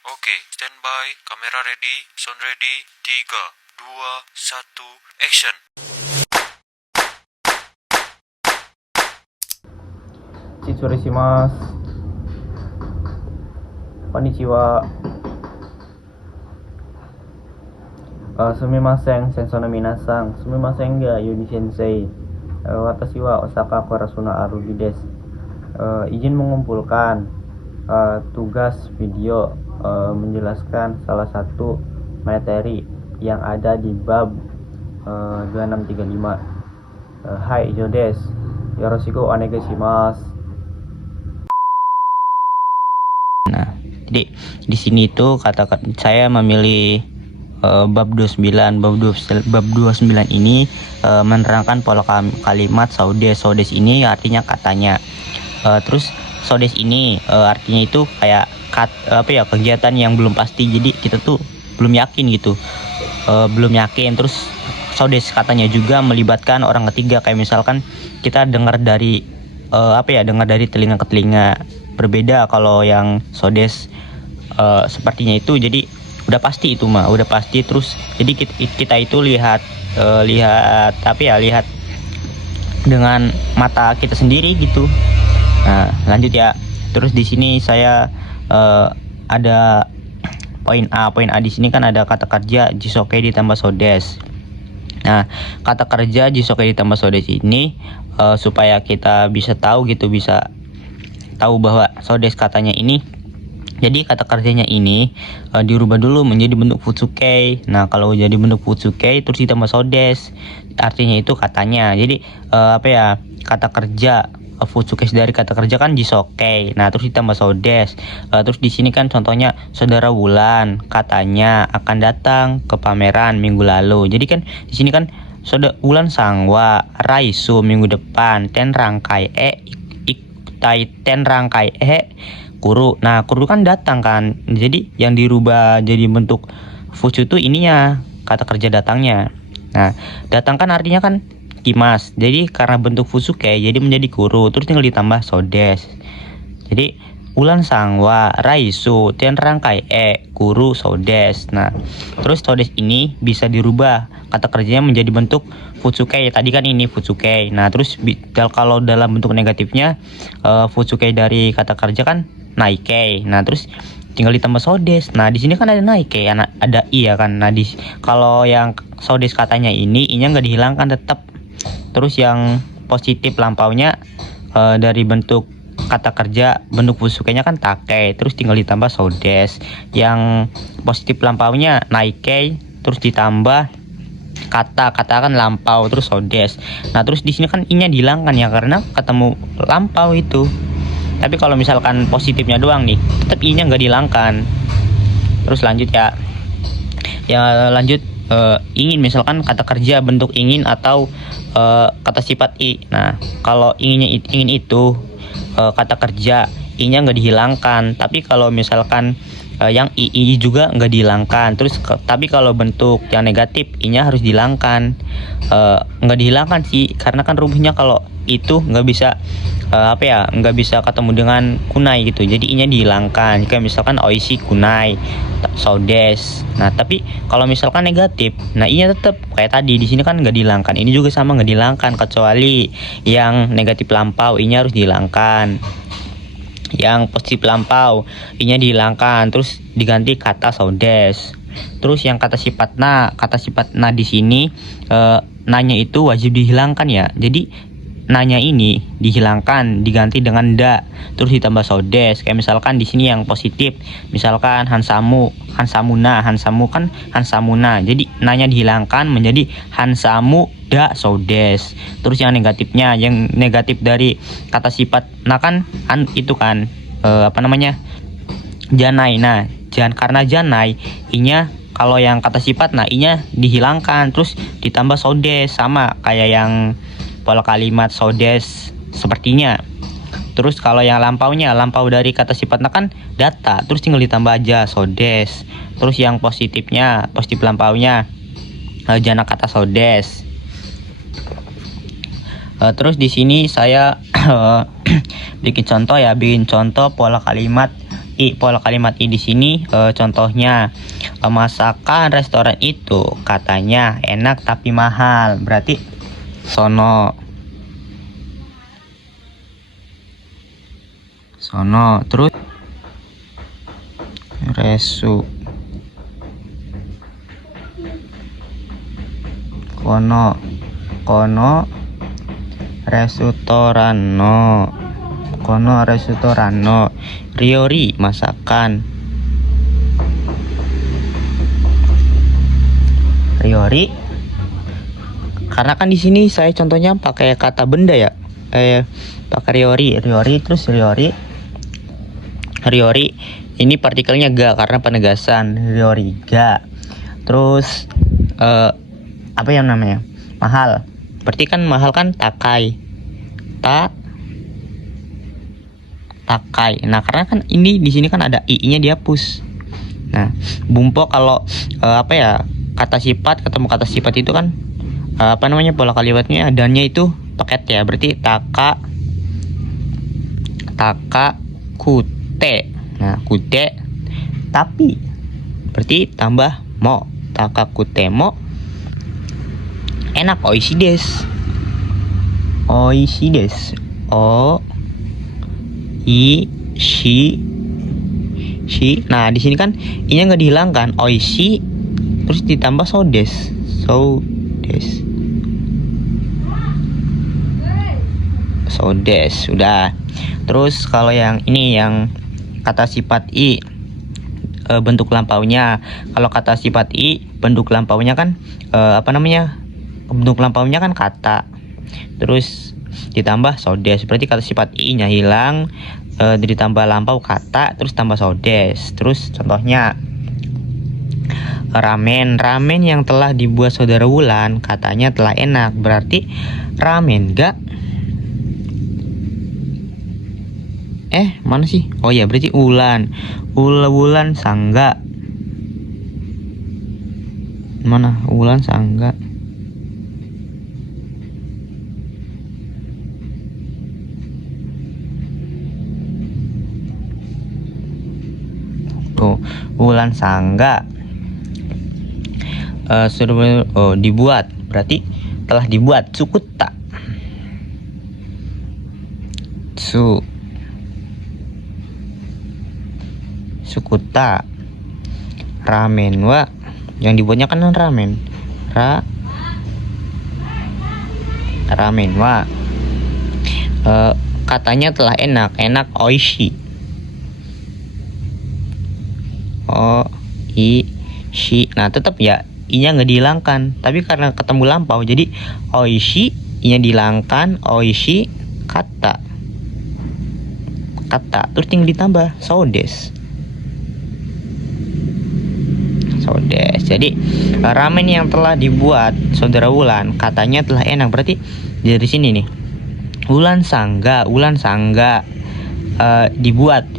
Oke, standby, kamera ready, sound ready, 3, 2, 1, action. Chitsurishimasu. Konnichiwa. Sumimasen, sensei no minasan. Sumimasen ga Yudi Sensei. Watashi wa Osaka Karasuno Arugi desu. Izin mengumpulkan tugas video menjelaskan salah satu materi yang ada di bab 2635. Hai, ijo desu. Yoroshiku onegaishimasu. Nah, jadi di sini tuh saya memilih bab 29. Bab 29 ini menerangkan pola kalimat saudes. Saudes ini artinya katanya. Terus saudes ini artinya itu kayak kegiatan yang belum pasti. Jadi kita tuh belum yakin gitu. Belum yakin. Terus saudes katanya juga melibatkan orang ketiga, kayak misalkan kita dengar dari dengar dari telinga ke telinga. Berbeda kalau yang saudes sepertinya itu jadi udah pasti itu mah, udah pasti. Terus jadi kita itu lihat dengan mata kita sendiri gitu. Nah, lanjut ya. Terus di sini saya ada poin A di sini kan ada kata kerja jisoke ditambah saudes. Nah, kata kerja jisoke ditambah saudes ini supaya kita bisa tahu gitu, bisa tahu bahwa saudes katanya ini. Jadi kata kerjanya ini dirubah dulu menjadi bentuk futsuke. Nah, kalau jadi bentuk futsuke terus ditambah saudes, artinya itu katanya. Jadi kata kerja futsuke dari kata kerja kan jisoke. Nah, terus ditambah saudes. Terus di sini kan contohnya saudara Wulan katanya akan datang ke pameran minggu lalu. Jadi kan di sini kan saudara Wulan sangwa raisu minggu depan ten rangkai ten rangkai kuru. Nah, kuru kan datang kan. Jadi yang dirubah jadi bentuk futsu itu ininya, kata kerja datangnya. Nah, datang kan artinya kan kimas. Jadi karena bentuk futsuke jadi menjadi kuru. Terus tinggal ditambah saudes. Jadi ulan sangwa raisu ten rangkai kuru saudes. Nah, terus saudes ini bisa dirubah kata kerjanya menjadi bentuk futsuke. Tadi kan ini futsuke. Nah, terus kalau dalam bentuk negatifnya futsuke dari kata kerja kan naike. Nah, terus tinggal ditambah saudes. Nah, di sini kan ada naike, ada i ya kan. Nah, kalau yang saudes katanya ini i-nya nggak dihilangkan tetap. Terus yang positif lampaunya dari bentuk kata kerja bentuk futsukenya kan take, terus tinggal ditambah saudes. Yang positif lampaunya naike, terus ditambah kata kan lampau terus saudes. Nah, terus di sini kan i-nya dihilangkan ya karena ketemu lampau itu. Tapi kalau misalkan positifnya doang nih, tetap i-nya nggak dihilangkan. Terus lanjut ya. Lanjut ingin, misalkan kata kerja bentuk ingin atau kata sifat i. Nah, kalau ingin itu kata kerja i-nya nggak dihilangkan. Tapi kalau misalkan yang i juga nggak dihilangkan. Terus tapi kalau bentuk yang negatif i-nya harus dihilangkan. Nggak dihilangkan sih karena kan rumusnya kalau itu nggak bisa nggak bisa ketemu dengan kunai gitu. Jadi i-nya dihilangkan. Kayak misalkan oishi kunai saudes. Nah, tapi kalau misalkan negatif, nah i-nya tetap kayak tadi. Di sini kan nggak dihilangkan. Ini juga sama nggak dihilangkan kecuali yang negatif lampau i-nya harus dihilangkan. Yang positif lampau i-nya dihilangkan terus diganti kata saudes. Terus yang kata sifat na di sini nanya itu wajib dihilangkan ya. Jadi nanya ini dihilangkan diganti dengan da terus ditambah saudes. Kayak misalkan di sini yang positif misalkan hansamu kan hansamuna. Jadi nanya dihilangkan menjadi hansamu da saudes. Terus yang negatif dari kata sifat nah kan itu kan janai. Nah, karena janai i-nya kalau yang kata sifat nah i-nya dihilangkan terus ditambah saudes, sama kayak yang pola kalimat saudes sepertinya. Terus kalau yang lampau dari kata sifatnya kan data, terus tinggal ditambah aja saudes. Terus yang positif lampaunya jana kata saudes. Terus di sini saya bikin contoh pola kalimat i. Pola kalimat i di sini contohnya masakan restoran itu katanya enak tapi mahal. Berarti sono. Terus resu. Kono restoranno. Riori masakan. Riori karena kan di sini saya contohnya pakai kata benda ya, pakai riori terus riori ini partikelnya ga karena penegasan riori ga. Terus apa yang namanya mahal, berarti kan mahal kan takai. Nah karena kan ini di sini kan ada i-nya dihapus. Nah bumpo kalau kata sifat ketemu kata sifat itu kan pola kalimatnya dannya itu paket ya, berarti taka kute. Nah kute tapi berarti tambah mo, taka kute mo enak oishi desu. O i shi. Nah di sini kan ini nggak dihilangkan oishi terus ditambah sodes. Udah. Terus kalau yang ini yang kata sifat i bentuk lampaunya. Kalau kata sifat i bentuk lampaunya kan bentuk lampaunya kan kata terus ditambah sodes, berarti kata sifat i nya hilang, ditambah lampau kata terus tambah sodes. Terus contohnya ramen yang telah dibuat saudara Wulan katanya telah enak, berarti ramen ga mana sih? Oh ya berarti Wulan sangga. Mana Wulan sangga? Wulan sangga dibuat, berarti telah dibuat. Sukutta ramen wa yang dibuatnya kan ramen wa katanya telah enak oishi. Nah tetap ya i-nya nggak dihilangkan, tapi karena ketemu lampau jadi oishi i-nya dihilangkan, oishi kata terus tinggal ditambah sodes. Jadi ramen yang telah dibuat saudara Wulan katanya telah enak, berarti dari sini nih Wulan sangga dibuat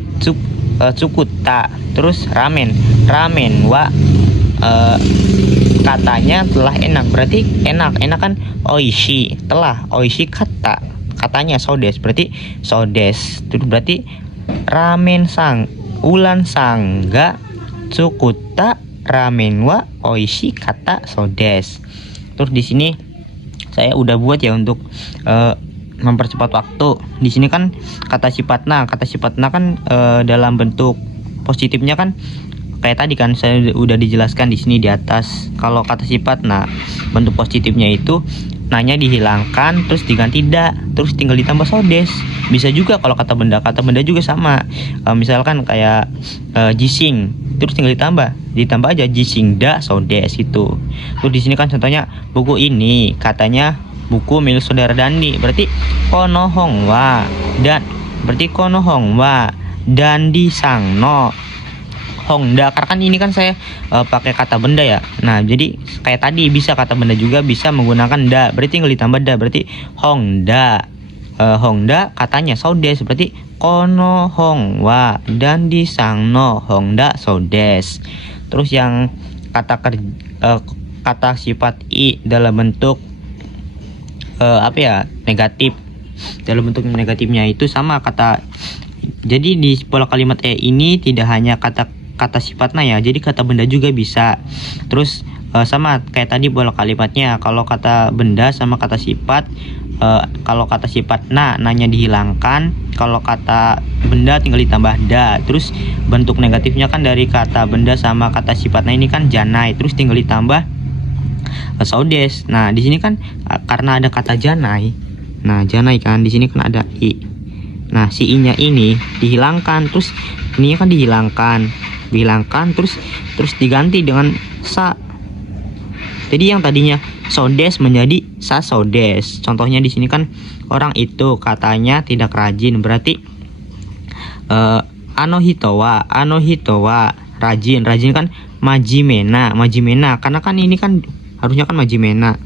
Cukutta. Terus ramen wa katanya telah enak, berarti enak kan oishi, telah oishi katanya sodes, berarti sodes. Terus berarti Wulan sangga Cukutta ramen wa oishi kata sodes. Terus di sini saya udah buat ya untuk mempercepat waktu. Di sini kan kata sifatna kan dalam bentuk positifnya kan kayak tadi kan saya udah dijelaskan di sini di atas. Kalau kata sifat bentuk positifnya itu nanya dihilangkan terus diganti da terus tinggal ditambah sodes. Bisa juga kalau kata benda juga sama. Misalkan kayak jising terus tinggal ditambah aja jising da sodes gitu. Terus di sini kan contohnya buku ini katanya buku milik saudara Dandi, berarti kono hongwa dan di sangno hongda. Karena kan ini kan saya pakai kata benda ya. Nah jadi kayak tadi bisa kata benda juga bisa menggunakan da, berarti tinggal ditambah da, berarti hongda katanya sodes, berarti kono hongwa dan di sangno hongda sodes. Terus yang kata sifat i dalam bentuk negatif, dalam bentuk negatifnya itu sama kata Jadi di pola kalimat e ini tidak hanya kata sifatnya ya, jadi kata benda juga bisa. Terus sama kayak tadi pola kalimatnya, kalau kata benda sama kata sifat, kalau kata sifat nanya dihilangkan, kalau kata benda tinggal ditambah da. Terus bentuk negatifnya kan dari kata benda sama kata sifatnya ini kan janai, terus tinggal ditambah saudes. Nah di sini kan karena ada kata janai, nah janai kan di sini kan ada i. Nah si i-nya ini dihilangkan, terus ini kan dihilangkan, terus diganti dengan sa. Jadi yang tadinya sodes menjadi sa sodes. Contohnya di sini kan orang itu katanya tidak rajin, berarti anohitowa rajin kan majimena karena kan ini kan harusnya kan majimena.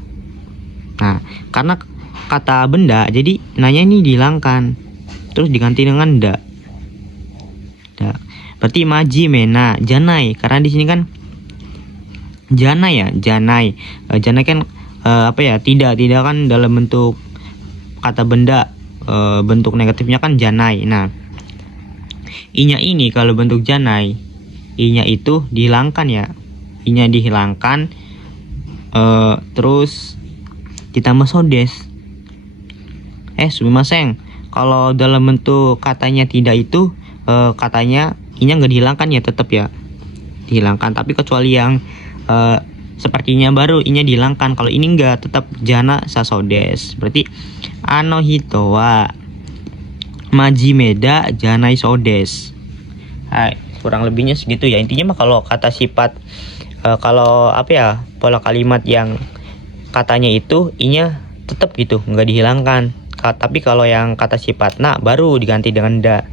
Nah karena kata benda jadi nanya ini dihilangkan, terus diganti dengan da. Berarti majimena janai, karena di sini kan janai ya, janai kan tidak kan dalam bentuk kata benda, bentuk negatifnya kan janai. Nah i-nya ini kalau bentuk janai, i-nya itu dihilangkan ya, i-nya dihilangkan, terus ditambah sodes. Sumimasen, kalau dalam bentuk katanya tidak itu, katanya i-nya nggak dihilangkan ya, tetap ya dihilangkan. Tapi kecuali yang sepertinya baru i-nya dihilangkan, kalau ini enggak, tetap jana sasodes. Berarti anohitowa majimeda janai sodes. Kurang lebihnya segitu ya. Intinya mah kalau kata sifat, kalau pola kalimat yang katanya itu i-nya tetap gitu nggak dihilangkan. Tapi kalau yang kata sifat baru diganti dengan da.